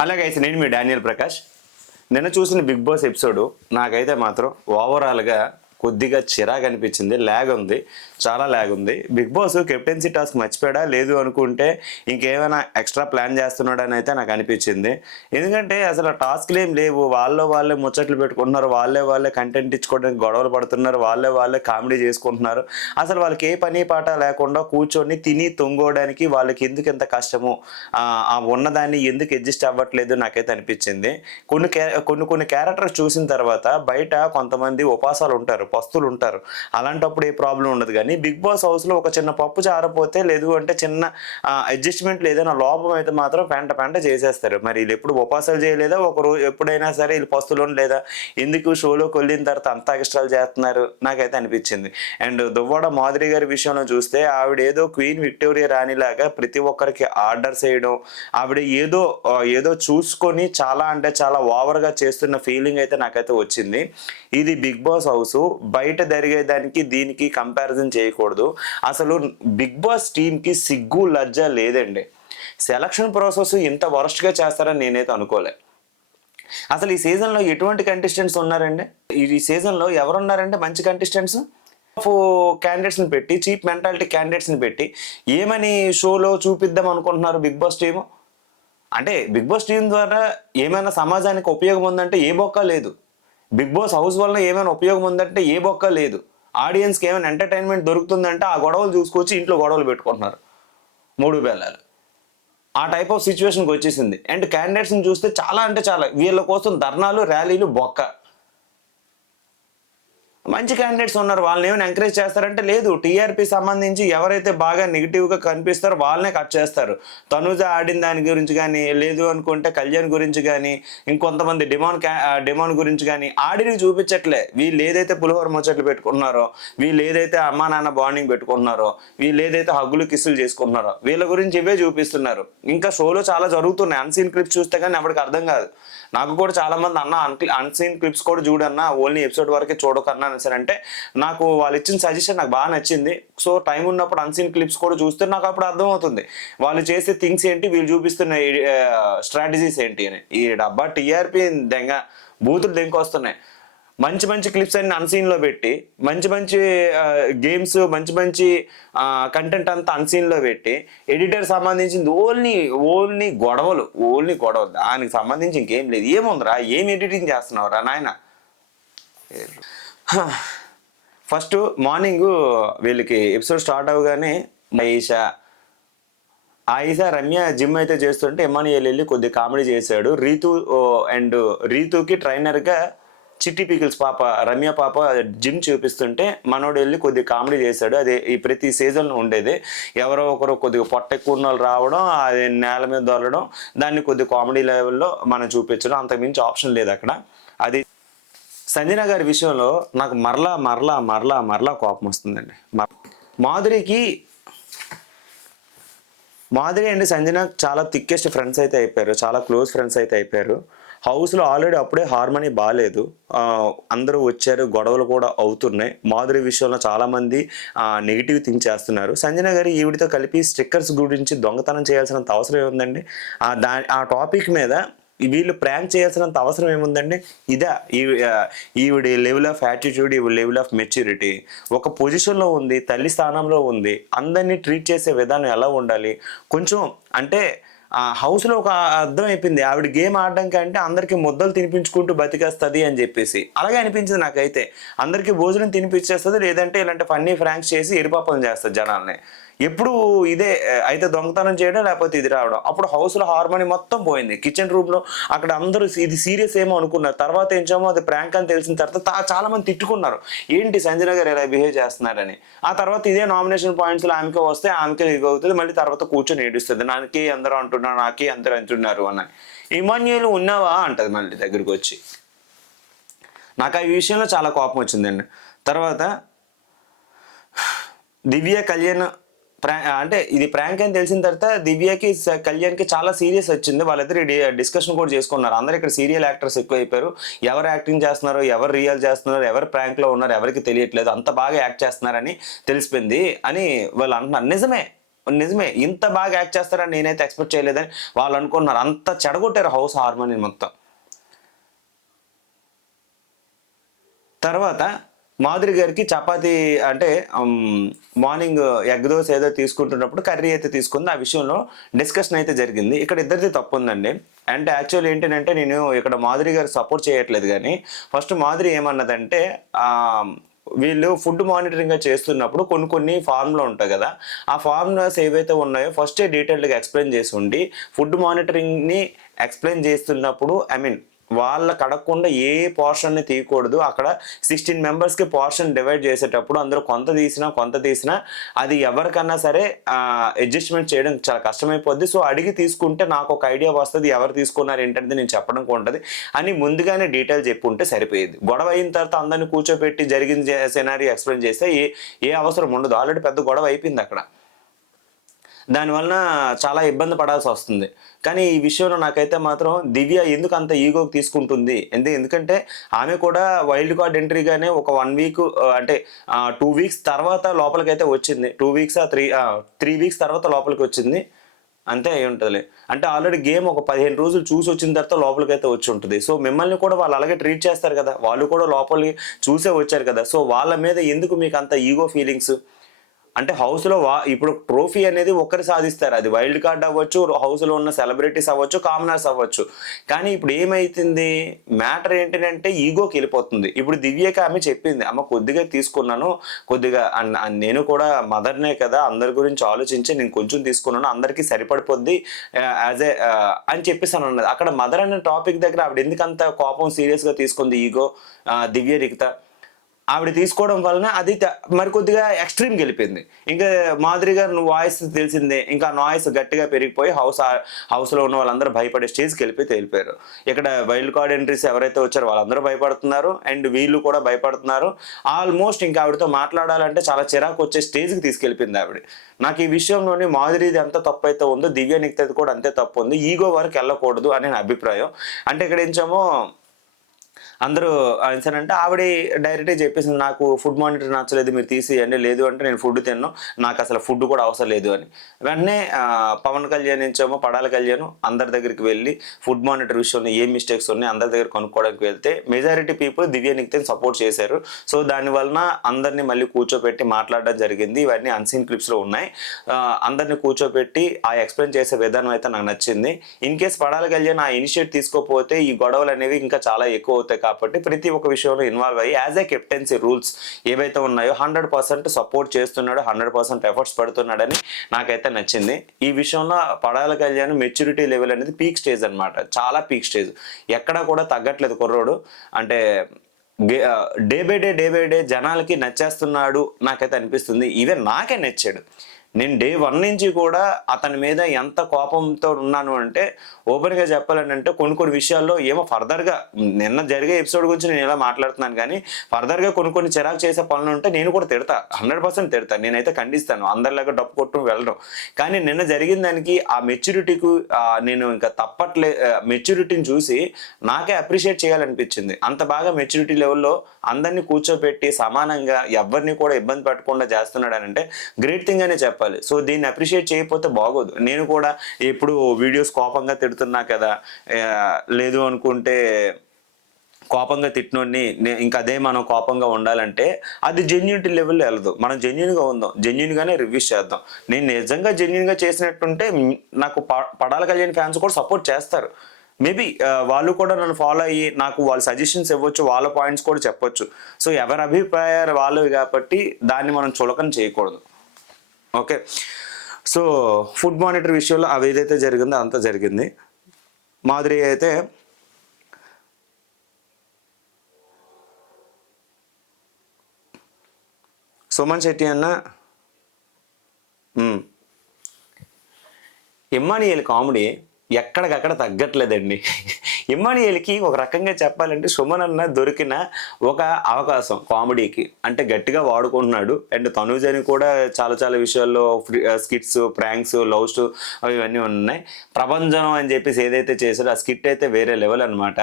Hello guys, నేను మీ Daniel Prakash. నిన్న చూసిన బిగ్ బాస్ ఎపిసోడ్ నాకైతే మాత్రం ఓవరాల్గా కొద్దిగా చిరాకు అనిపించింది. ల్యాగ్ ఉంది, చాలా ల్యాగ్ ఉంది. బిగ్ బాస్ కెప్టెన్సీ టాస్క్ మర్చిపోయాడా లేదు అనుకుంటే ఇంకేమైనా ఎక్స్ట్రా ప్లాన్ చేస్తున్నాడని అయితే నాకు అనిపించింది. ఎందుకంటే అసలు టాస్క్లు ఏం లేవు, వాళ్ళే ముచ్చట్లు పెట్టుకుంటున్నారు, వాళ్ళే కంటెంట్ ఇచ్చుకోవడానికి గొడవలు పడుతున్నారు, వాళ్ళే కామెడీ చేసుకుంటున్నారు. అసలు వాళ్ళకి ఏ పని పాట లేకుండా కూర్చొని తిని తొంగోవడానికి వాళ్ళకి ఎందుకు ఎంత కష్టము, ఆ ఉన్నదాన్ని ఎందుకు అడ్జస్ట్ అవ్వట్లేదు నాకైతే అనిపించింది. కొన్ని క్యారెక్టర్స్ చూసిన తర్వాత బయట కొంతమంది ఉపాసాలు ఉంటారు, పస్తులు ఉంటారు, అలాంటప్పుడు ఏ ప్రాబ్లం ఉండదు. కానీ బిగ్ బాస్ హౌస్లో ఒక చిన్న పప్పు చారపోతే, లేదు అంటే చిన్న అడ్జస్ట్మెంట్లు ఏదైనా లోపం అయితే మాత్రం పెంట చేసేస్తారు. మరి వీళ్ళు ఎప్పుడు ఉపాసాలు చేయలేదా? ఒక రోజు ఎప్పుడైనా సరే వీళ్ళు పస్తులు లేదా? ఎందుకు షోలోకి వెళ్ళిన తర్వాత అంతా ఎక్స్ట్రాలు చేస్తున్నారు నాకైతే అనిపించింది. అండ్ దువ్వాడ మాధురి గారి విషయంలో చూస్తే ఆవిడ ఏదో క్వీన్ విక్టోరియా రాణిలాగా ప్రతి ఒక్కరికి ఆర్డర్స్ వేయడం, ఆవిడ ఏదో చూసుకొని చాలా అంటే చాలా ఓవర్గా చేస్తున్న ఫీలింగ్ అయితే నాకైతే వచ్చింది. ఇది బిగ్ బాస్ హౌస్, బయట జరిగేదానికి దీనికి కంపారిజన్ చేయకూడదు. అసలు బిగ్ బాస్ టీంకి సిగ్గు లజ్జ లేదండి. సెలక్షన్ ప్రాసెస్ ఇంత వరస్ట్గా చేస్తారని నేనైతే అనుకోలే. అసలు ఈ సీజన్లో ఎటువంటి కంటెస్టెంట్స్ ఉన్నారండి? ఈ సీజన్లో ఎవరున్నారంటే మంచి కంటెస్టెంట్స్? క్యాండిడేట్స్ని పెట్టి, చీప్ మెంటాలిటీ క్యాండిడేట్స్ని పెట్టి ఏమని షోలో చూపిద్దాం అనుకుంటున్నారు బిగ్ బాస్ టీము? అంటే బిగ్ బాస్ టీం ద్వారా ఏమైనా సమాజానికి ఉపయోగం ఉందంటే ఏ బొక్క లేదు. బిగ్ బాస్ హౌస్ వల్ల ఏమైనా ఉపయోగం ఉందంటే ఏ బొక్క లేదు. ఆడియన్స్కి ఏమైనా ఎంటర్టైన్మెంట్ దొరుకుతుందంటే ఆ గొడవలు చూసుకొచ్చి ఇంట్లో గొడవలు పెట్టుకుంటున్నారు మూడు బేళాలు. ఆ టైప్ ఆఫ్ సిచ్యువేషన్కి వచ్చేసింది. అండ్ క్యాండిడేట్స్ని చూస్తే చాలా అంటే చాలా వీళ్ళ కోసం ధర్నాలు, ర్యాలీలు బొక్క. మంచి క్యాండిడేట్స్ ఉన్నారు, వాళ్ళని ఏమైనా ఎంకరేజ్ చేస్తారంటే లేదు. టీఆర్పీ సంబంధించి ఎవరైతే బాగా నెగిటివ్గా కనిపిస్తారో వాళ్ళనే కట్ చేస్తారు. తనుజ ఆడిన దాని గురించి కానీ, లేదు అనుకుంటే కళ్యాణ్ గురించి కానీ, ఇంకొంతమంది డిమాన్ గురించి కానీ ఆడిని చూపించట్లే. వీళ్ళు ఏదైతే పులిహోర ముచ్చట్లు పెట్టుకుంటున్నారో, వీళ్ళు ఏదైతే అమ్మా నాన్న బాండింగ్ పెట్టుకుంటున్నారో, వీళ్ళు ఏదైతే హగ్గులు కిస్సులు చేసుకుంటున్నారో వీళ్ళ గురించి ఇవే చూపిస్తున్నారు. ఇంకా షోలో చాలా జరుగుతున్నాయి. అన్సీన్ క్లిప్స్ చూస్తే కానీ ఎవరికి అర్థం కాదు. నాకు కూడా చాలా మంది అన్సీన్ క్లిప్స్ కూడా చూడన్నా, ఓన్లీ ఎపిసోడ్ వరకే చూడకన్నా సరే అంటే నాకు వాళ్ళు ఇచ్చిన సజెషన్ నాకు బాగా నచ్చింది. సో టైం ఉన్నప్పుడు అన్సీన్ క్లిప్స్ కూడా చూస్తే నాకు అప్పుడు అర్థమవుతుంది వాళ్ళు చేసే థింగ్స్ ఏంటి, వీళ్ళు చూపిస్తున్న స్ట్రాటజీస్ ఏంటి అని. ఈ డబ్బా టీఆర్పీ బూతులు దెంకొస్తున్నాయి. మంచి క్లిప్స్ అన్ని అన్సీన్లో పెట్టి, మంచి గేమ్స్, మంచి కంటెంట్ అంతా అన్సీన్లో పెట్టి, ఎడిటర్ సంబంధించింది ఓన్లీ గొడవలు. దానికి సంబంధించి ఇంకేం లేదు. ఏముందిరా, ఏం ఎడిటింగ్ చేస్తున్నావురా నాయన? ఫస్ట్ మార్నింగ్ వీళ్ళకి ఎపిసోడ్ స్టార్ట్ అవగానే ఆయిషా రమ్య జిమ్ అయితే చేస్తుంటే ఎమానియల్ వెళ్ళి కొద్దిగా కామెడీ చేశాడు. రీతుకి ట్రైనర్గా చిట్టి పికిల్స్ పాప, రమ్య పాప జిమ్ చూపిస్తుంటే మనోడు వెళ్ళి కొద్దిగా కామెడీ చేశాడు. అదే ఈ ప్రతి సీజన్లో ఉండేది. ఎవరో ఒకరు కొద్దిగా పొట్ట ఎక్కువ వాళ్ళు రావడం, అది నేల మీద దొరలడం, దాన్ని కొద్దిగా కామెడీ లెవెల్లో మనం చూపించడం, అంతకుమించి ఆప్షన్ లేదు అక్కడ. అది సంజన గారి విషయంలో నాకు మరలా కోపం వస్తుందండి. మాధురి అండ్ సంజన చాలా థిక్కెస్ట్ ఫ్రెండ్స్ అయితే అయిపోయారు, చాలా క్లోజ్ ఫ్రెండ్స్ అయితే అయిపోయారు. హౌస్లో ఆల్రెడీ అప్పుడే హార్మనీ బాగాలేదు, అందరూ వచ్చారు, గొడవలు కూడా అవుతున్నాయి. మాధురి విషయంలో చాలామంది నెగిటివ్ థింక్ చేస్తున్నారు. సంజన గారు ఈవిడితో కలిపి స్టిక్కర్స్ గురించి దొంగతనం చేయాల్సినంత అవసరం ఏముందండి? ఆ టాపిక్ మీద వీళ్ళు ప్రాంక్ చేయాల్సినంత అవసరం ఏముందండి? ఈవిడి లెవెల్ ఆఫ్ యాటిట్యూడ్, ఈవిడ లెవెల్ ఆఫ్ మెచ్యూరిటీ. ఒక పొజిషన్లో ఉంది, తల్లి స్థానంలో ఉంది, అందరినీ ట్రీట్ చేసే విధానం ఎలా ఉండాలి? కొంచెం అంటే హౌస్లో ఒక అర్థం అయిపోయింది, ఆవిడ గేమ్ ఆడడం కంటే అందరికీ ముద్దలు తినిపించుకుంటూ బతికేస్తుంది అని చెప్పేసి. అలాగే అనిపించింది నాకైతే. అందరికీ భోజనం తినిపించేస్తుంది, లేదంటే ఇలాంటి ఫన్నీ ఫ్రాంక్స్ చేసి ఎరిపాపం చేస్తుంది జనాల్ని. ఎప్పుడు ఇదే అయితే దొంగతనం చేయడం, లేకపోతే ఇది రావడం. అప్పుడు హౌస్లో హార్మోని మొత్తం పోయింది. కిచెన్ రూమ్లో అక్కడ అందరూ ఇది సీరియస్ ఏమో అనుకున్నారు. తర్వాత ఏంచేమో అది ప్రాంక్ అని తెలిసిన తర్వాత చాలా మంది తిట్టుకున్నారు, ఏంటి సంజన గారు ఇలా బిహేవ్ చేస్తున్నారని. ఆ తర్వాత ఇదే నామినేషన్ పాయింట్స్లో ఆమెకే వస్తే ఆమెకే ఇది అవుతుంది, మళ్ళీ తర్వాత కూర్చొని ఏడుస్తుంది, నాకే అందరూ అంటున్నారు, నాకే అందరూ అంటున్నారు అని. ఇమాన్యుయల్ ఉన్నావా అంటది మళ్ళీ దగ్గరికి వచ్చి. నాకు ఆ విషయంలో చాలా కోపం వచ్చిందండి. తర్వాత దివ్య కళ్యాణ్ అంటే ఇది ప్రాంక్ అని తెలిసిన తర్వాత దివ్యకి కళ్యాణ్కి చాలా సీరియస్ వచ్చింది. వాళ్ళిద్దరు డిస్కషన్ కూడా చేసుకున్నారు. అందరూ ఇక్కడ సీరియల్ యాక్టర్స్ ఎక్కువ అయిపోయారు, ఎవరు యాక్టింగ్ చేస్తున్నారు, ఎవరు రియల్ చేస్తున్నారు, ఎవరు ప్రాంక్ లో ఉన్నారు ఎవరికి తెలియట్లేదు, అంత బాగా యాక్ట్ చేస్తున్నారని తెలిసిపోయింది అని వాళ్ళు అంటున్నారు. నిజమే, నిజమే, ఇంత బాగా యాక్ట్ చేస్తారని నేనైతే ఎక్స్పెక్ట్ చేయలేదని వాళ్ళు అనుకున్నారు. అంత చెడగొట్టారు హౌస్ హార్మోని మొత్తం. తర్వాత మాధురి గారికి చపాతీ అంటే మార్నింగ్ ఎగ్ దోశ ఏదో తీసుకుంటున్నప్పుడు కర్రీ అయితే తీసుకుంది. ఆ విషయంలో డిస్కషన్ అయితే జరిగింది. ఇక్కడ ఇద్దరిది తప్పు ఉందండి. అంటే యాక్చువల్ ఏంటంటే నేను ఇక్కడ మాధురి గారు సపోర్ట్ చేయట్లేదు, కానీ ఫస్ట్ మాధురి ఏమన్నదంటే వీళ్ళు ఫుడ్ మానిటరింగ్గా చేస్తున్నప్పుడు కొన్ని ఫార్ములా ఉంటాయి కదా, ఆ ఫార్ములాస్ ఏవైతే ఉన్నాయో ఫస్టే డీటెయిల్డ్గా ఎక్స్ప్లెయిన్ చేసి ఉండి ఫుడ్ మానిటరింగ్ని ఎక్స్ప్లెయిన్ చేస్తున్నప్పుడు వాళ్ళకి అడగకుండా ఏ పోర్షన్ని తీయకూడదు. అక్కడ 16 మెంబర్స్కి పోర్షన్ డివైడ్ చేసేటప్పుడు అందరూ కొంత తీసినా అది ఎవరికన్నా సరే అడ్జస్ట్మెంట్ చేయడం చాలా కష్టమైపోద్ది. సో అడిగి తీసుకుంటే నాకు ఒక ఐడియా వస్తుంది, ఎవరు తీసుకున్నారు ఏంటంటే నేను చెప్పడానికి ఉంటుంది అని ముందుగానే డీటెయిల్ చెప్పి ఉంటే సరిపోయేది. గొడవ అయిన తర్వాత అందరిని కూర్చోబెట్టి జరిగిన సినారీ ఎక్స్ప్లెయిన్ చేస్తే ఏ అవసరం ఉండదు. ఆల్రెడీ పెద్ద గొడవ అయిపోయింది అక్కడ. దానివలన చాలా ఇబ్బంది పడాల్సి వస్తుంది. కానీ ఈ విషయంలో నాకైతే మాత్రం దివ్య ఎందుకు అంత ఈగోకి తీసుకుంటుంది, ఎందుకంటే ఆమె కూడా వైల్డ్ కార్డ్ ఎంట్రీగానే ఒక 1 వీక్ అంటే 2 వీక్స్ తర్వాత లోపలికైతే వచ్చింది. 2 వీక్స్ 3 వీక్స్ తర్వాత లోపలికి వచ్చింది, అంతే అయి ఉంటుందిలే. అంటే ఆల్రెడీ గేమ్ ఒక 15 రోజులు చూసి వచ్చిన తర్వాత లోపలికైతే వచ్చి ఉంటుంది. సో మిమ్మల్ని కూడా వాళ్ళు అలాగే ట్రీట్ చేస్తారు కదా, వాళ్ళు కూడా లోపలికి చూసే వచ్చారు కదా. సో వాళ్ళ మీద ఎందుకు మీకు అంత ఈగో ఫీలింగ్స్? అంటే హౌస్లో ఇప్పుడు ట్రోఫీ అనేది ఒక్కరు సాధిస్తారు, అది వైల్డ్ కార్డ్ అవ్వచ్చు, హౌస్లో ఉన్న సెలబ్రిటీస్ అవ్వచ్చు, కామనర్స్ అవ్వచ్చు. కానీ ఇప్పుడు ఏమైతుంది, మ్యాటర్ ఏంటంటే ఈగోకి వెళ్ళిపోతుంది. ఇప్పుడు దివ్యకి ఆమె చెప్పింది, అమ్మ కొద్దిగా తీసుకున్నాను, కొద్దిగా నేను కూడా మదర్నే కదా, అందరి గురించి ఆలోచించి నేను కొంచెం తీసుకున్నాను, అందరికీ సరిపడిపోద్ది అని చెప్పేసాను అన్నది. అక్కడ మదర్ అనే టాపిక్ దగ్గర ఆవిడ ఎందుకంత కోపం సీరియస్గా తీసుకుంది ఈగో దివ్య రిక్త? ఆవిడ తీసుకోవడం వలన అది మరికొద్దిగా ఎక్స్ట్రీమ్కి వెళ్ళిపోయింది. ఇంకా మాధురి గారు వాయిస్ తెలిసిందే, ఇంకా నాయిస్ గట్టిగా పెరిగిపోయి హౌస్లో ఉన్న వాళ్ళందరూ భయపడే స్టేజ్కి వెళ్ళిపోయారు. ఇక్కడ వైల్డ్ కార్డ్ ఎంట్రీస్ ఎవరైతే వచ్చారో వాళ్ళందరూ భయపడుతున్నారు, అండ్ వీళ్ళు కూడా భయపడుతున్నారు. ఆల్మోస్ట్ ఇంకా ఆవిడతో మాట్లాడాలంటే చాలా చిరాకు వచ్చే స్టేజ్కి తీసుకెళ్ళిపోయింది ఆవిడ. నాకు ఈ విషయంలోని మాధురిది ఎంత తప్పు అయితే ఉందో దివ్య నిక్తది కూడా అంతే తప్పు ఉంది. ఈగో వరకు వెళ్ళకూడదు అని నా అభిప్రాయం. అంటే ఇక్కడ ఏంచేమో అందరూ అంటే ఆవిడ డైరెక్ట్గా చెప్పేసింది, నాకు ఫుడ్ మానిటర్ నచ్చలేదు, మీరు తీసేయండి, లేదు అంటే నేను ఫుడ్ తిన్నాను, నాకు అసలు ఫుడ్ కూడా అవసరం లేదు అని. వెంటనే పవన్ కళ్యాణ్ నుంచేమో పడాల కళ్యాణ్ అందరి దగ్గరికి వెళ్ళి ఫుడ్ మానిటర్ విషయంలో ఏం మిస్టేక్స్ ఉన్నాయి అందరి దగ్గర కనుక్కోవడానికి వెళ్తే మెజారిటీ పీపుల్ దివ్య నిక్తని సపోర్ట్ చేశారు. సో దానివలన అందరినీ మళ్ళీ కూర్చోపెట్టి మాట్లాడడం జరిగింది. ఇవన్నీ అన్సీన్ క్లిప్స్లో ఉన్నాయి. అందరినీ కూర్చోపెట్టి ఎక్స్ప్లెయిన్ చేసే విధానం అయితే నాకు నచ్చింది. In case Padala Kalyan initiate తీసుకోకపోతే ఈ గొడవలు అనేవి ఇంకా చాలా ఎక్కువ అవుతాయి. కాబట్టి ప్రతి ఒక్క విషయంలో ఇన్వాల్వ్ అయ్యి యాజ్ ఏ కెప్టెన్సీ రూల్స్ ఏవైతే ఉన్నాయో 100% సపోర్ట్ చేస్తున్నాడు, 100% ఎఫర్ట్స్ పడుతున్నాడని నాకైతే నచ్చింది. ఈ విషయంలో పడాల కళ్యాణ్ మెచ్యూరిటీ లెవెల్ అనేది పీక్ స్టేజ్ అనమాట, చాలా పీక్ స్టేజ్, ఎక్కడా కూడా తగ్గట్లేదు కుర్రోడు. అంటే డే బై డే జనాలకి నచ్చేస్తున్నాడు నాకైతే అనిపిస్తుంది. ఈవెన్ నాకే నచ్చాడు. నేను డే 1 నుంచి కూడా అతని మీద ఎంత కోపంతో ఉన్నాను అంటే ఓపెన్గా చెప్పాలంటే కొన్ని విషయాల్లో ఏమో ఫర్దర్గా నిన్న జరిగే ఎపిసోడ్ గురించి నేను ఇలా మాట్లాడుతున్నాను, కానీ ఫర్దర్గా కొన్ని చిరాకు చేసే పనులు ఉంటే నేను కూడా తిడతా, 100% తిడతాను, నేనైతే ఖండిస్తాను, అందరిలాగా డప్పు కొట్టు వెళ్ళడం. కానీ నిన్న జరిగిన దానికి ఆ మెచ్యూరిటీకు నేను ఇంకా మెచ్యూరిటీని చూసి నాకే అప్రిషియేట్ చేయాలనిపించింది. అంత బాగా మెచ్యూరిటీ లెవెల్లో అందరినీ కూర్చోబెట్టి సమానంగా ఎవరిని కూడా ఇబ్బంది పెట్టకుండా చేస్తున్నాడు అని అంటే గ్రేట్ థింగ్ అనే చెప్పాలి. సో దీన్ని అప్రిషియేట్ చేయకపోతే బాగోదు. నేను కూడా ఎప్పుడు వీడియోస్ కోపంగా తిడుతున్నా కదా, లేదు అనుకుంటే కోపంగా తిట్టినోడిని ఇంకా అదే మనం కోపంగా ఉండాలంటే అది జెన్యూనిటీ లెవెల్లో వెళ్ళదు. మనం జెన్యూన్గా ఉందాం, జెన్యూన్గానే రివ్యూస్ చేద్దాం. నేను నిజంగా జెన్యూన్గా చేసినట్టుంటే నాకు పడాల కళ్యాణ్ ఫ్యాన్స్ కూడా సపోర్ట్ చేస్తారు. మేబీ వాళ్ళు కూడా నన్ను ఫాలో అయ్యి నాకు వాళ్ళ సజెషన్స్ ఇవ్వచ్చు, వాళ్ళ పాయింట్స్ కూడా చెప్పొచ్చు. సో ఎవరి అభిప్రాయాలు వాళ్ళవి కాబట్టి దాన్ని మనం చులకన చేయకూడదు. ఓకే, సో ఫుడ్ మానిటర్ విషయంలో అవి ఏదైతే జరిగిందో అంతా జరిగింది. మాధురి అయితే సుమన్ శెట్టి అన్న ఇమ్మానియల్ కామెడీ ఎక్కడికక్కడ తగ్గట్లేదండి. ఇమ్మానుయేల్‌కి ఒక రకంగా చెప్పాలంటే సుమన్ అన్న దొరికిన ఒక అవకాశం కామెడీకి. అంటే గట్టిగా వాడుకుంటున్నాడు. అండ్ తనూజని కూడా చాలా చాలా విషయాల్లో స్కిట్స్, ప్రాంక్స్, లవ్ ఇవన్నీ ఉన్నాయి. ప్రభంజనం అని చెప్పేసి ఏదైతే చేశాడో ఆ స్కిట్ అయితే వేరే లెవెల్ అనమాట.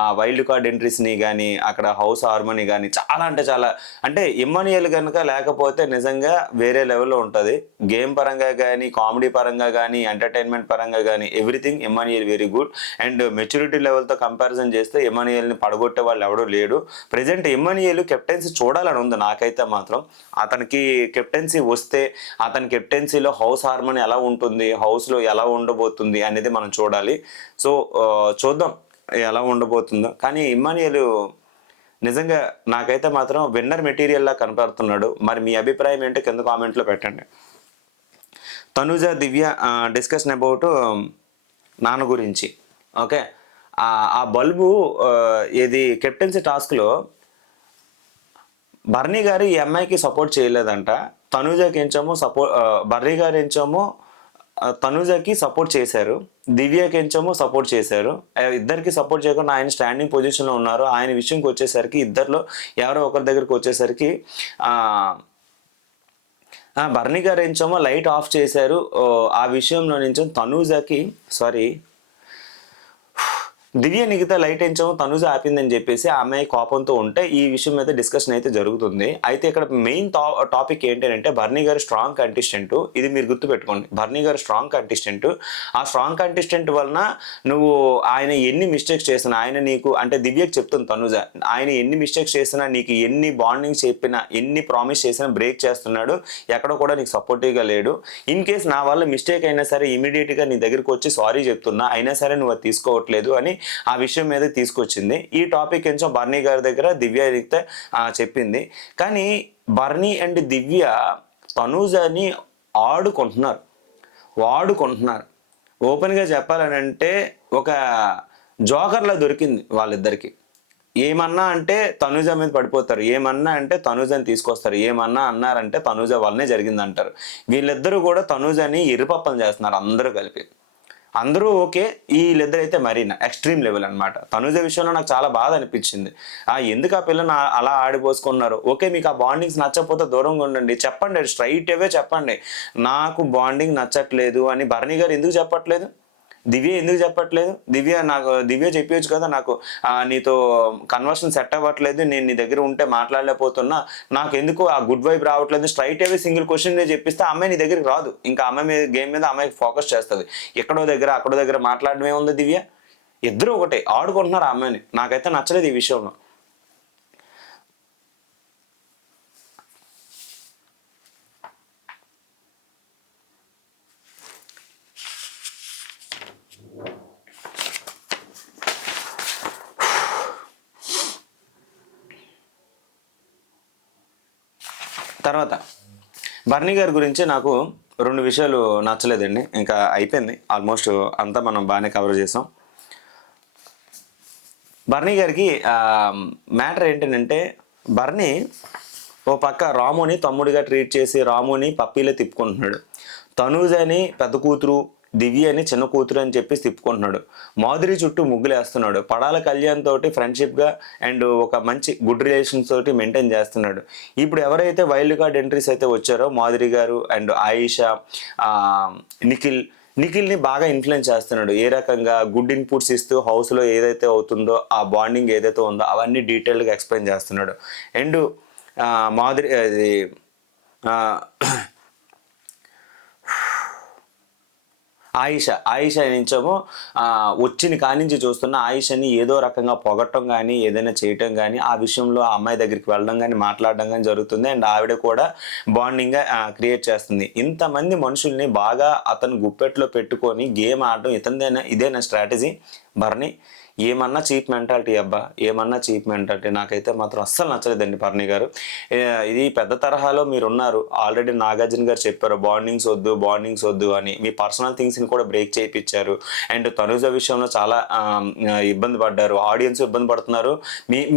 ఆ వైల్డ్ కార్డ్ ఎంట్రీస్‌ని గానీ, అక్కడ హౌస్ హార్మనీ గానీ చాలా అంటే చాలా అంటే ఇమ్మానుయేల్ గనుక లేకపోతే నిజంగా వేరే లెవెల్‌లో ఉంటది. గేమ్ పరంగా గానీ, కామెడీ పరంగా గానీ, ఎంటర్‌టైన్‌మెంట్ పరంగా గానీ everything Emmanuel very good. And maturity లెవెల్‌తో కంపారిజన్ చేస్తే ఇమ్మానుయేల్‌ని పడగొట్టే వాళ్ళు ఎవడూ లేడు. ప్రెజెంట్ ఇమ్మానుయేల్ కెప్టెన్సీ చూడాలని ఉంది నాకైతే మాత్రం. అతనికి కెప్టెన్సీ వస్తే అతని కెప్టెన్సీలో హౌస్ హార్మనీ ఎలా ఉంటుంది, హౌస్‌లో ఎలా ఉండబోతుంది అనేది మనం చూడాలి. సో చూద్దాం ఎలా ఉండబోతుందో. కానీ ఇమ్మానుయేల్ నిజంగా నాకైతే మాత్రం విన్నర్ మెటీరియల్‌లా కనపడుతున్నాడు. మరి మీ అభిప్రాయం ఏంటో కింద కామెంట్‌లో పెట్టండి. తనూజ, దివ్య డిస్కషన్ అబౌట్ నాన్న గురించి. ఓకే. ఆ బల్బు ఏది కెప్టెన్సీ టాస్క్‌లో బర్నీ గారు ఈ అమ్మాయికి సపోర్ట్ చేయలేదంట. తనూజకి ఎంచేమో బర్నీ గారు ఎంచేమో తనూజకి సపోర్ట్ చేశారు. దివ్యకి ఎంచేమో సపోర్ట్ చేశారు. ఇద్దరికి సపోర్ట్ చేయకుండా ఆయన స్టాండింగ్ పొజిషన్‌లో ఉన్నారు. ఆయన విషయంకి వచ్చేసరికి ఇద్దరిలో ఎవరో ఒకరి దగ్గరికి వచ్చేసరికి బర్నీ గారు ఎంచేమో లైట్ ఆఫ్ చేశారు. ఆ విషయంలో నుంచి తనూజకి దివ్య నిగిత లైట్ ఎంచేమో తనూజ ఆపిందని చెప్పేసి ఆ అమ్మాయి కోపంతో ఉంటే ఈ విషయం మీద డిస్కషన్ అయితే జరుగుతుంది. అయితే ఇక్కడ మెయిన్ టాపిక్ ఏంటంటే బర్నీ గారు స్ట్రాంగ్ కంటెస్టెంట్. ఇది మీరు గుర్తుపెట్టుకోండి. బర్నీ గారు స్ట్రాంగ్ కంటెస్టెంట్. ఆ స్ట్రాంగ్ కంటెస్టెంట్ వలన నువ్వు ఆయన ఎన్ని మిస్టేక్స్ చేసినా ఆయన నీకు అంటే దివ్యకి చెప్తుంది తనూజ, ఆయన ఎన్ని మిస్టేక్స్ చేసినా నీకు ఎన్ని బాండింగ్స్ చెప్పినా ఎన్ని ప్రామిస్ చేసినా బ్రేక్ చేస్తున్నాడు. ఎక్కడ కూడా నీకు సపోర్టివ్గా లేడు. ఇన్ కేస్ నా వల్ల మిస్టేక్ అయినా సరే ఇమీడియట్గా నీ దగ్గరికి వచ్చి సారీ చెప్తున్నా, అయినా సరే నువ్వు అది తీసుకోవట్లేదు అని ఆ విషయం మీద తీసుకొచ్చింది. ఈ టాపిక్ కొంచెం బర్నీ గారి దగ్గర దివ్య అయితే చెప్పింది. కానీ బర్నీ అండ్ దివ్య తనూజని వాడుకుంటున్నారు. ఓపెన్గా చెప్పాలనంటే ఒక జోకర్లా దొరికింది వాళ్ళిద్దరికి. ఏమన్నా అంటే తనూజ మీద పడిపోతారు, ఏమన్నా అంటే తనూజని తీసుకొస్తారు, ఏమన్నా అన్నారంటే తనూజ వల్లనే జరిగింది అంటారు. వీళ్ళిద్దరూ కూడా తనూజని ఎరుపప్పలు చేస్తున్నారు అందరూ కలిపి. అందరూ ఓకే, వీళ్ళిద్దరు అయితే మరీనా ఎక్స్ట్రీమ్ లెవెల్ అనమాట. తనూజ విషయంలో నాకు చాలా బాధ అనిపించింది. ఎందుకు ఆ పిల్లని అలా ఆడిపోసుకున్నారు? ఓకే, మీకు ఆ బాండింగ్స్ నచ్చకపోతే దూరంగా ఉండండి, చెప్పండి, స్ట్రైట్ అవే చెప్పండి నాకు బాండింగ్ నచ్చట్లేదు అని. బర్నీ గారు ఎందుకు చెప్పట్లేదు? దివ్య ఎందుకు చెప్పట్లేదు? దివ్య చెప్పవచ్చు కదా, నాకు నీతో కన్వర్షన్ సెట్ అవ్వట్లేదు, నేను నీ దగ్గర ఉంటే మాట్లాడలేకపోతున్నా, నాకు ఎందుకు ఆ గుడ్ వైబ్ రావట్లేదు, స్ట్రైట్ అవే సింగిల్ క్వశ్చన్ చెప్పిస్తే అమ్మాయి నీ దగ్గరికి రాదు. ఇంకా అమ్మాయి మీద గేమ్ మీద అమ్మాయికి ఫోకస్ చేస్తుంది. అక్కడో దగ్గర మాట్లాడమే ఉంది. దివ్య ఇద్దరు ఒకటే ఆడుకుంటున్నారు ఆ అమ్మాయిని. నాకైతే నచ్చలేదు ఈ విషయంలో. తర్వాత బర్నీ గారి గురించి నాకు 2 విషయాలు నచ్చలేదండి. ఇంకా అయిపోయింది, ఆల్మోస్ట్ అంతా మనం బాగానే కవర్ చేసాం. బర్నీ గారికి మ్యాటర్ ఏంటంటే, బర్నీ ఓ పక్క రాముని తమ్ముడిగా ట్రీట్ చేసి రాముని పప్పీలో తిప్పుకుంటున్నాడు. తనూజని పెద్ద కూతురు, దివ్య అని చిన్న కూతురు అని చెప్పేసి తిప్పుకుంటున్నాడు. మాధురి చుట్టూ ముగ్గులేస్తున్నాడు. పడాల కళ్యాణ్ తోటి ఫ్రెండ్షిప్గా అండ్ ఒక మంచి గుడ్ రిలేషన్స్ తోటి మెయింటైన్ చేస్తున్నాడు. ఇప్పుడు ఎవరైతే వైల్డ్ కార్డ్ ఎంట్రీస్ అయితే వచ్చారో మాధురి గారు అండ్ ఆయిషా, నిఖిల్ని బాగా ఇన్ఫ్లుయెన్స్ చేస్తున్నాడు. ఏ రకంగా గుడ్ ఇన్పుట్స్ ఇస్తూ హౌస్లో ఏదైతే అవుతుందో ఆ బాండింగ్ ఏదైతే ఉందో అవన్నీ డీటెయిల్గా ఎక్స్ప్లెయిన్ చేస్తున్నాడు. అండ్ మాధురి ఆయిషా నుంచేమో వచ్చిన కానించి చూస్తున్న ఆయిషని ఏదో రకంగా పొగట్టం కానీ ఏదైనా చేయటం కానీ ఆ విషయంలో ఆ అమ్మాయి దగ్గరికి వెళ్ళడం కానీ మాట్లాడడం కానీ జరుగుతుంది. అండ్ ఆవిడ కూడా బాండింగ్గా క్రియేట్ చేస్తుంది. ఇంతమంది మనుషుల్ని బాగా అతను గుప్పెట్లో పెట్టుకొని గేమ్ ఆడడం ఇదేనా స్ట్రాటజీ? భరణి ఏమన్నా చీప్ మెంటాలిటీ అబ్బా, ఏమన్నా చీప్ మెంటాలిటీ. నాకైతే మాత్రం అస్సలు నచ్చలేదండి భరణి గారు. ఇది పెద్ద తరహాలో మీరు ఉన్నారు. ఆల్రెడీ నాగార్జున గారు చెప్పారు బాండింగ్స్ వద్దు అని. మీ పర్సనల్ థింగ్స్ని కూడా బ్రేక్ చేయించారు. అండ్ తనుజ విషయంలో చాలా ఇబ్బంది పడ్డారు, ఆడియన్స్ ఇబ్బంది పడుతున్నారు.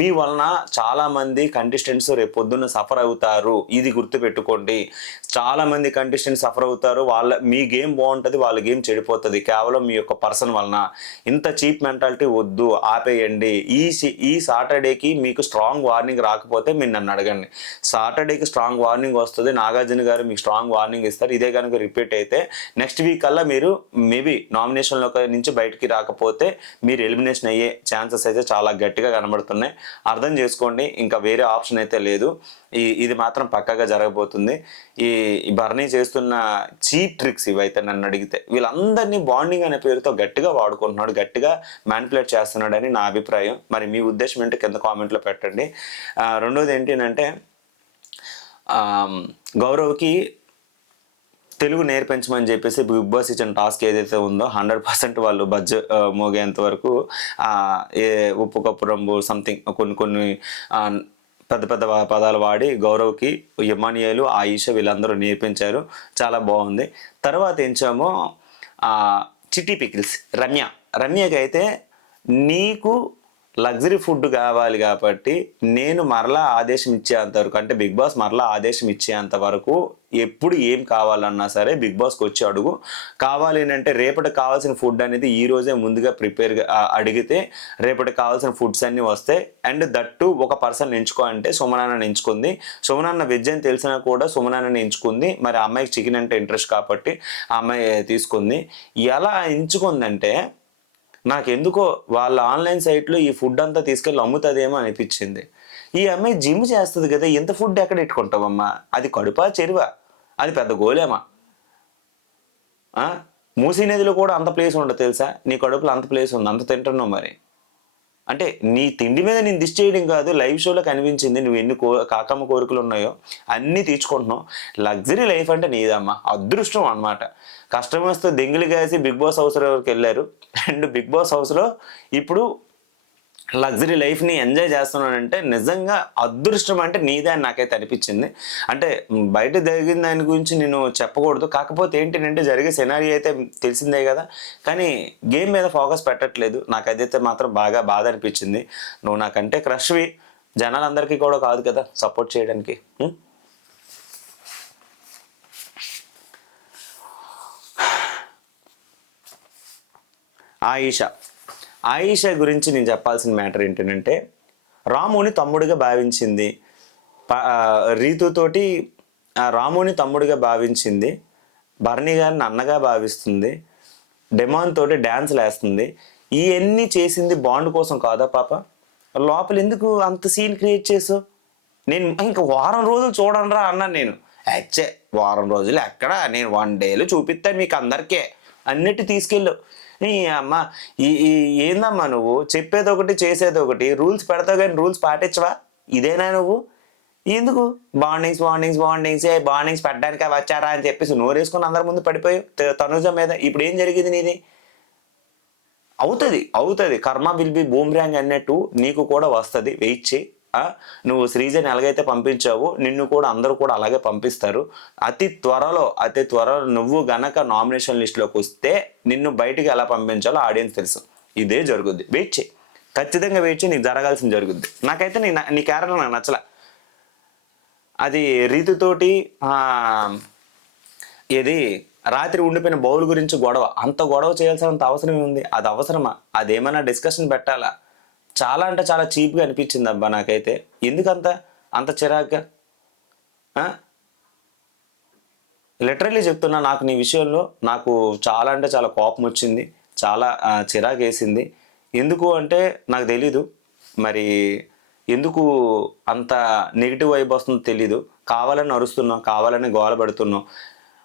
మీ వలన చాలామంది కంటెస్టెంట్స్ రేపు పొద్దున్న సఫర్ అవుతారు. ఇది గుర్తుపెట్టుకోండి. చాలామంది కంటెస్టెంట్స్ సఫర్ అవుతారు. మీ గేమ్ బాగుంటుంది, వాళ్ళ గేమ్ చెడిపోతుంది కేవలం మీ యొక్క పర్సన్ వలన. ఇంత చీప్ మెంటాలిటీ వద్దు, ఆపేయండి. ఈ సాటర్డేకి మీకు స్ట్రాంగ్ వార్నింగ్ రాకపోతే మీరు నన్ను అడగండి. సాటర్డేకి స్ట్రాంగ్ వార్నింగ్ వస్తుంది, నాగార్జున గారు మీకు స్ట్రాంగ్ వార్నింగ్ ఇస్తారు. ఇదే కనుక రిపీట్ అయితే నెక్స్ట్ వీక్ కల్లా మీరు మేబీ నామినేషన్లో నుంచి బయటికి రాకపోతే మీరు ఎలిమినేషన్ అయ్యే ఛాన్సెస్ అయితే చాలా గట్టిగా కనబడుతున్నాయి. అర్థం చేసుకోండి, ఇంకా వేరే ఆప్షన్ అయితే లేదు. ఇది మాత్రం పక్కాగా జరగబోతుంది. ఈ భరణి చేస్తున్న చీప్ ట్రిక్స్ ఇవైతే నన్ను అడిగితే, వీళ్ళందరినీ బాండింగ్ అనే పేరుతో గట్టిగా వాడుకుంటున్నాడు, గట్టిగా మ్యానిపులేట్ చేస్తున్నాడని నా అభిప్రాయం. మరి మీ ఉద్దేశం ఏంటో కింద కామెంట్లో పెట్టండి. రెండోది ఏంటంటే గౌరవ్కి తెలుగు నేర్పించమని చెప్పేసి బిగ్ బాస్ ఇచ్చిన టాస్క్ ఏదైతే ఉందో 100% వాళ్ళు మోగేంత వరకు ఉప్పు కప్పు రంబు సంథింగ్ కొన్ని పెద్ద పెద్ద పదాలు వాడి గౌరవ్కి ఇమానియాలు, ఆయిష వీళ్ళందరూ నేర్పించారు. చాలా బాగుంది. తర్వాత ఏంచామో చిట్టి పికిల్స్ రమ్యకి అయితే నీకు లగ్జరీ ఫుడ్ కావాలి కాబట్టి నేను మరలా ఆదేశం ఇచ్చేంత వరకు, అంటే బిగ్ బాస్ మరలా ఆదేశం ఇచ్చేంత వరకు ఎప్పుడు ఏం కావాలన్నా సరే బిగ్ బాస్కి వచ్చి అడుగు. కావాలి అంటే రేపటికి కావాల్సిన ఫుడ్ అనేది ఈ రోజే ముందుగా ప్రిపేర్గా అడిగితే రేపటికి కావాల్సిన ఫుడ్స్ అన్నీ వస్తాయి. అండ్ దట్టు ఒక పర్సన్ ఎంచుకో అంటే సుమనాన్నని ఎంచుకుంది. సుమనాన్న వెజ్ అని తెలిసినా కూడా సుమనాన్నని ఎంచుకుంది. మరి ఆ అమ్మాయికి చికెన్ అంటే ఇంట్రెస్ట్ కాబట్టి ఆ అమ్మాయి తీసుకుంది. ఎలా ఎంచుకుందంటే నాకెందుకో వాళ్ళ ఆన్లైన్ సైట్లో ఈ ఫుడ్ అంతా తీసుకెళ్ళి అమ్ముతుందేమో అనిపించింది. ఈ అమ్మాయి జిమ్ చేస్తుంది కదా, ఎంత ఫుడ్ ఎక్కడ పెట్టుకుంటావమ్మా? అది కడుపా చెరువా? అది పెద్ద గోలేమా? మూసీ నదిలో కూడా అంత ప్లేస్ ఉండదు తెలుసా? నీ కడుపులో అంత ప్లేస్ ఉంది, అంత తింటున్నావు. మరి అంటే నీ తిండి మీద నేను దిష్టి చేయడం కాదు, లైవ్ షోలో కనిపించింది నువ్వు ఎన్ని కాకమ్మ కోరికలు ఉన్నాయో అన్నీ తీర్చుకుంటున్నావు. లగ్జరీ లైఫ్ అంటే నీదమ్మా, అదృష్టం అన్నమాట. కష్టం వస్తే దెంగిలి కాసి బిగ్ బాస్ హౌస్లోకి వెళ్ళారు. అండ్ బిగ్ బాస్ హౌస్లో ఇప్పుడు లగ్జరీ లైఫ్ని ఎంజాయ్ చేస్తున్నానంటే నిజంగా అదృష్టం అంటే నీదే అని నాకైతే అనిపించింది. అంటే బయట జరిగిన దాని గురించి నేను చెప్పకూడదు, కాకపోతే ఏంటంటే జరిగే సినారీ అయితే తెలిసిందే కదా. కానీ గేమ్ మీద ఫోకస్ పెట్టట్లేదు. నాకైతే మాత్రం బాగా బాధ అనిపించింది. నువ్వు నాకంటే క్రష్వి, జనాలందరికీ కూడా కాదు కదా సపోర్ట్ చేయడానికి. ఆయిష గురించి నేను చెప్పాల్సిన మ్యాటర్ ఏంటంటే రాముని తమ్ముడిగా భావించింది. రీతుతోటి రాముని తమ్ముడిగా భావించింది. భరణి గారిని అన్నగా భావిస్తుంది. డెమాన్ తోటి డ్యాన్స్లు వేస్తుంది. ఇవన్నీ చేసింది బాండ్ కోసం కాదా పాప? లోపల ఎందుకు అంత సీన్ క్రియేట్ చేసావు? నేను ఇంకా వారం రోజులు చూడండిరా అన్నాను నేను. వారం రోజులు ఎక్కడ, నేను 1 డేలో చూపిస్తాను మీకు అందరికీ అన్నిటి తీసుకెళ్ళు. అమ్మ ఏందమ్మా నువ్వు చెప్పేది ఒకటి చేసేది ఒకటి, రూల్స్ పెడతావు కానీ రూల్స్ పాటించవా? ఇదేనా నువ్వు? ఎందుకు బాండింగ్స్ పెట్టడానికి వచ్చారా అని చెప్పేసి నోరేసుకొని అందరి ముందు పడిపోయావు తనుజ మీద. ఇప్పుడు ఏం జరిగింది నీది? అవుతుంది కర్మ విల్ బి బూమ్రాంగ్ అన్నట్టు నీకు కూడా వస్తుంది. వెయిట్ చేయి. నువ్వు శ్రీజని ఎలాగైతే పంపించావో నిన్ను కూడా అందరూ కూడా అలాగే పంపిస్తారు. అతి త్వరలో నువ్వు గనక నామినేషన్ లిస్టులోకి వస్తే నిన్ను బయటికి ఎలా పంపించాలో ఆడియన్స్ తెలుసు. ఇదే జరుగుద్ది. వెయిట్ చేయి, ఖచ్చితంగా వెయిట్ చేయి, నీకు జరగాల్సింది జరుగుద్ది. నాకైతే నీ క్యారెక్టర్ నాకు నచ్చలే. అది రీతితోటి ఏది రాత్రి ఉండిపోయిన బౌల్ గురించి అంత గొడవ చేయాల్సినంత అవసరం ఉంది? అది అవసరమా? అదేమైనా డిస్కషన్ పెట్టాలా? చాలా అంటే చాలా చీప్గా అనిపించింది అబ్బా నాకైతే. ఎందుకంత చిరాగ్గా? లిటరల్లీ చెప్తున్నా, నాకు నీ విషయంలో నాకు చాలా అంటే చాలా కోపం వచ్చింది, చాలా చిరాకు వేసింది. ఎందుకు అంటే నాకు తెలీదు, మరి ఎందుకు అంత నెగిటివ్ వైబ్ వస్తుందో తెలీదు. కావాలని అరుస్తున్నావు, కావాలని గోల పెడుతున్నావు.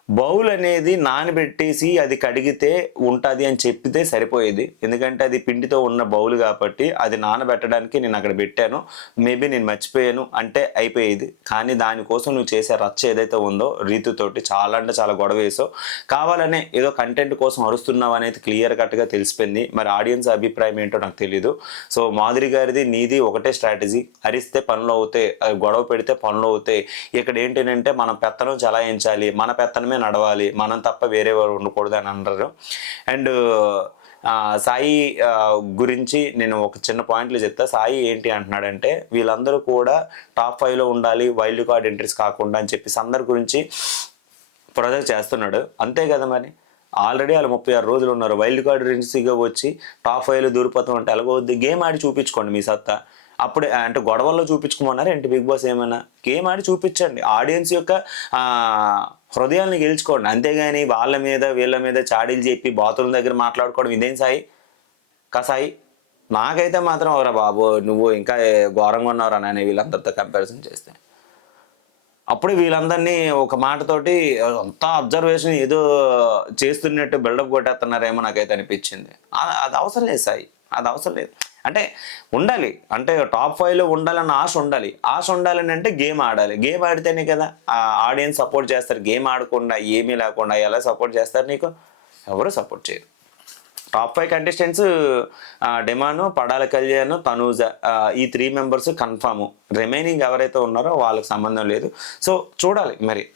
బౌల్ అనేది నానబెట్టేసి అది కడిగితే ఉంటుంది అని చెప్పితే సరిపోయేది. ఎందుకంటే అది పిండితో ఉన్న బౌల్ కాబట్టి అది నానబెట్టడానికి నేను అక్కడ పెట్టాను, మేబీ నేను మర్చిపోయాను అంటే అయిపోయేది. కానీ దానికోసం నువ్వు చేసే రచ్చ ఏదైతే ఉందో రీతుతోటి చాలా అంటే చాలా గొడవ వేసావు. కావాలనే ఏదో కంటెంట్ కోసం అరుస్తున్నావు అనేది క్లియర్ కట్గా తెలిసిపోయింది. మరి ఆడియన్స్ అభిప్రాయం ఏంటో నాకు తెలీదు. సో మాధురి గారిది నీది ఒకటే స్ట్రాటజీ, అరిస్తే పనులు అవుతాయి, గొడవ పెడితే పనులు అవుతాయి. ఇక్కడ ఏంటంటే మనం పెత్తనం చలాయించాలి, మన పెత్తనమే నడవాలి, మనం తప్ప వేరే వారు ఉండకూడదు అని అంటారు. అండ్ సాయి గురించి నేను ఒక చిన్న పాయింట్లు చెప్తా. సాయి ఏంటి అంటున్నాడంటే వీళ్ళందరూ కూడా టాప్ 5లో ఉండాలి, వైల్డ్ కార్డ్ ఎంట్రీస్ కాకుండా అని చెప్పేసి అందరి గురించి ప్రొజెక్ట్ చేస్తున్నాడు. అంతే కదా మరి, ఆల్రెడీ వాళ్ళు 36 రోజులు ఉన్నారు. వైల్డ్ కార్డ్ ఎంట్రీగా వచ్చి టాప్ 5లో దూరిపోతాం అంటే ఎలాగోద్ది? గేమ్ ఆడి చూపించుకోండి మీ సత్తా. అప్పుడే అంటే గొడవల్లో చూపించుకోమన్నారు ఏంటి బిగ్ బాస్? ఏమైనా గేమ్ ఆడి చూపించండి, ఆడియన్స్ యొక్క హృదయాన్ని గెలుచుకోండి. అంతేగాని వాళ్ళ మీద వీళ్ళ మీద చాడీలు చెప్పి బాత్రూమ్ దగ్గర మాట్లాడుకోవడం ఇదేం సాయి? సాయి నాకైతే మాత్రం అవరా బాబు నువ్వు ఇంకా ఘోరంగా ఉన్నావురా నాని వీళ్ళందరితో కంపారిజన్ చేస్తే. అప్పుడే వీళ్ళందరినీ ఒక మాటతోటి అంతా అబ్జర్వేషన్ ఏదో చేస్తున్నట్టు బిల్డప్ కొట్టేస్తున్నారేమో నాకైతే అనిపించింది. అది అవసరం లేదు సాయి, అది అవసరం లేదు. అంటే ఉండాలి, అంటే టాప్ 5లో ఉండాలన్న ఆశ ఉండాలి. ఆశ ఉండాలని అంటే గేమ్ ఆడాలి. గేమ్ ఆడితేనే కదా ఆడియన్స్ సపోర్ట్ చేస్తారు. గేమ్ ఆడకుండా ఏమీ లేకుండా ఎలా సపోర్ట్ చేస్తారు నీకు? ఎవరు సపోర్ట్ చేయరు. టాప్ 5 కంటెస్టెంట్స్ డిమాను, పడాల కళ్యాణ్, తనూజ, ఈ 3 మెంబర్స్ కన్ఫామ్. రిమైనింగ్ ఎవరైతే ఉన్నారో వాళ్ళకి సంబంధం లేదు. సో చూడాలి మరి,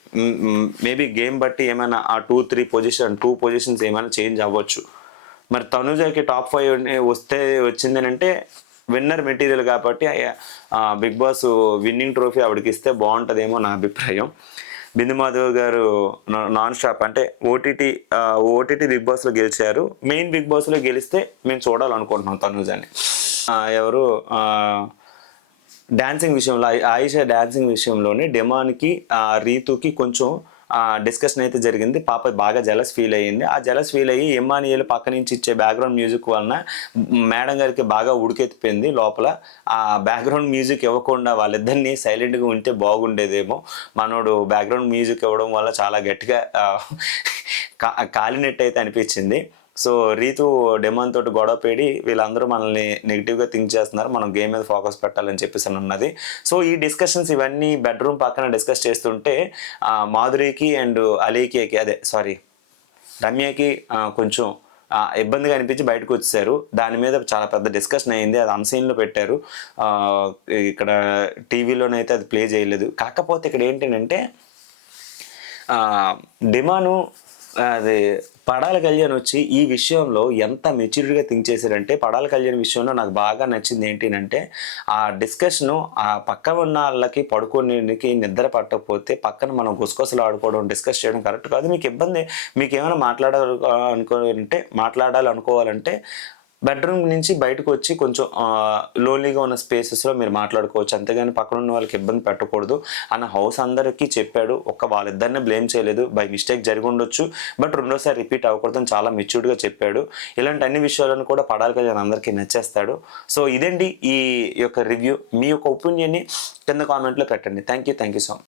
మేబీ గేమ్ బట్టి ఏమైనా ఆ 2 పొజిషన్స్ ఏమైనా చేంజ్ అవ్వచ్చు. మరి తనుజకి టాప్ 5 వస్తే వచ్చిందని అంటే విన్నర్ మెటీరియల్ కాబట్టి బిగ్ బాస్ విన్నింగ్ ట్రోఫీ ఆవిడకి ఇస్తే బాగుంటుందేమో నా అభిప్రాయం. బిందు మాధవ్ గారు నాన్ స్టాప్ అంటే ఓటీటీ బిగ్ బాస్లో గెలిచారు. మెయిన్ బిగ్ బాస్లో గెలిస్తే మేము చూడాలనుకుంటున్నాం తనుజని. ఎవరు డాన్సింగ్ విషయంలో, ఆయిషా డాన్సింగ్ విషయంలోనే డెమాన్కి రీతుకి కొంచెం డిస్కషన్ అయితే జరిగింది. పాప బాగా జలస్ ఫీల్ అయ్యింది. ఆ జలస్ ఫీల్ అయ్యి ఎమ్మానియల్ పక్క నుంచి ఇచ్చే బ్యాక్గ్రౌండ్ మ్యూజిక్ వలన మేడం గారికి బాగా ఉడికెత్తిపోయింది లోపల. ఆ బ్యాక్గ్రౌండ్ మ్యూజిక్ ఇవ్వకుండా వాళ్ళిద్దరినీ సైలెంట్గా ఉంటే బాగుండేదేమో. మనోడు బ్యాక్గ్రౌండ్ మ్యూజిక్ ఇవ్వడం వల్ల చాలా గట్టిగా కాలినట్టు అయితే అనిపించింది. సో రీతు డెమాన్ తోటి గొడవ పేడి వీళ్ళందరూ మనల్ని నెగిటివ్గా థింక్ చేస్తున్నారు, మనం గేమ్ మీద ఫోకస్ పెట్టాలని చెప్పేసి అని ఉన్నది. సో ఈ డిస్కషన్స్ ఇవన్నీ బెడ్రూమ్ పక్కన డిస్కస్ చేస్తుంటే మాధురికి అండ్ రమ్యకి కొంచెం ఇబ్బందిగా అనిపించి బయటకు వచ్చేసారు. దాని మీద చాలా పెద్ద డిస్కషన్ అయింది. అది అన్సీన్లో పెట్టారు, ఇక్కడ టీవీలోనైతే అది ప్లే చేయలేదు. కాకపోతే ఇక్కడ ఏంటంటే డిమాను అది పడాల కళ్యాణ్ వచ్చి ఈ విషయంలో ఎంత మెచ్యూరిటీగా థింక్ చేశారంటే, పడాల కళ్యాణ్ విషయంలో నాకు బాగా నచ్చింది ఏంటంటే ఆ డిస్కషను ఆ పక్క ఉన్న వాళ్ళకి పడుకోనికి నిద్ర పట్టకపోతే పక్కన మనం గుసగుసలు ఆడుకోవడం డిస్కస్ చేయడం కరెక్ట్ కాదు. మీకు ఇబ్బంది, మీకు ఏమైనా మాట్లాడాలనుకోవాలంటే బెడ్రూమ్ నుంచి బయటకు వచ్చి కొంచెం లోన్లీగా ఉన్న స్పేసెస్లో మీరు మాట్లాడుకోవచ్చు, అంతేగాని పక్కన ఉన్న వాళ్ళకి ఇబ్బంది పెట్టకూడదు అన్న హౌస్ అందరికీ చెప్పాడు. వాళ్ళిద్దరిని బ్లేమ్ చేయలేదు, బై మిస్టేక్ జరిగి ఉండొచ్చు, బట్ రెండోసారి రిపీట్ అవ్వకూడదని చాలా మెచ్యూర్డ్గా చెప్పాడు. ఇలాంటి అన్ని విషయాలను కూడా పడాలి కదా అందరికీ నచ్చేస్తాడు. సో ఇదండి ఈ యొక్క రివ్యూ. మీ యొక్క ఒపీనియన్ని కింద కామెంట్లో పెట్టండి. Thank you so much.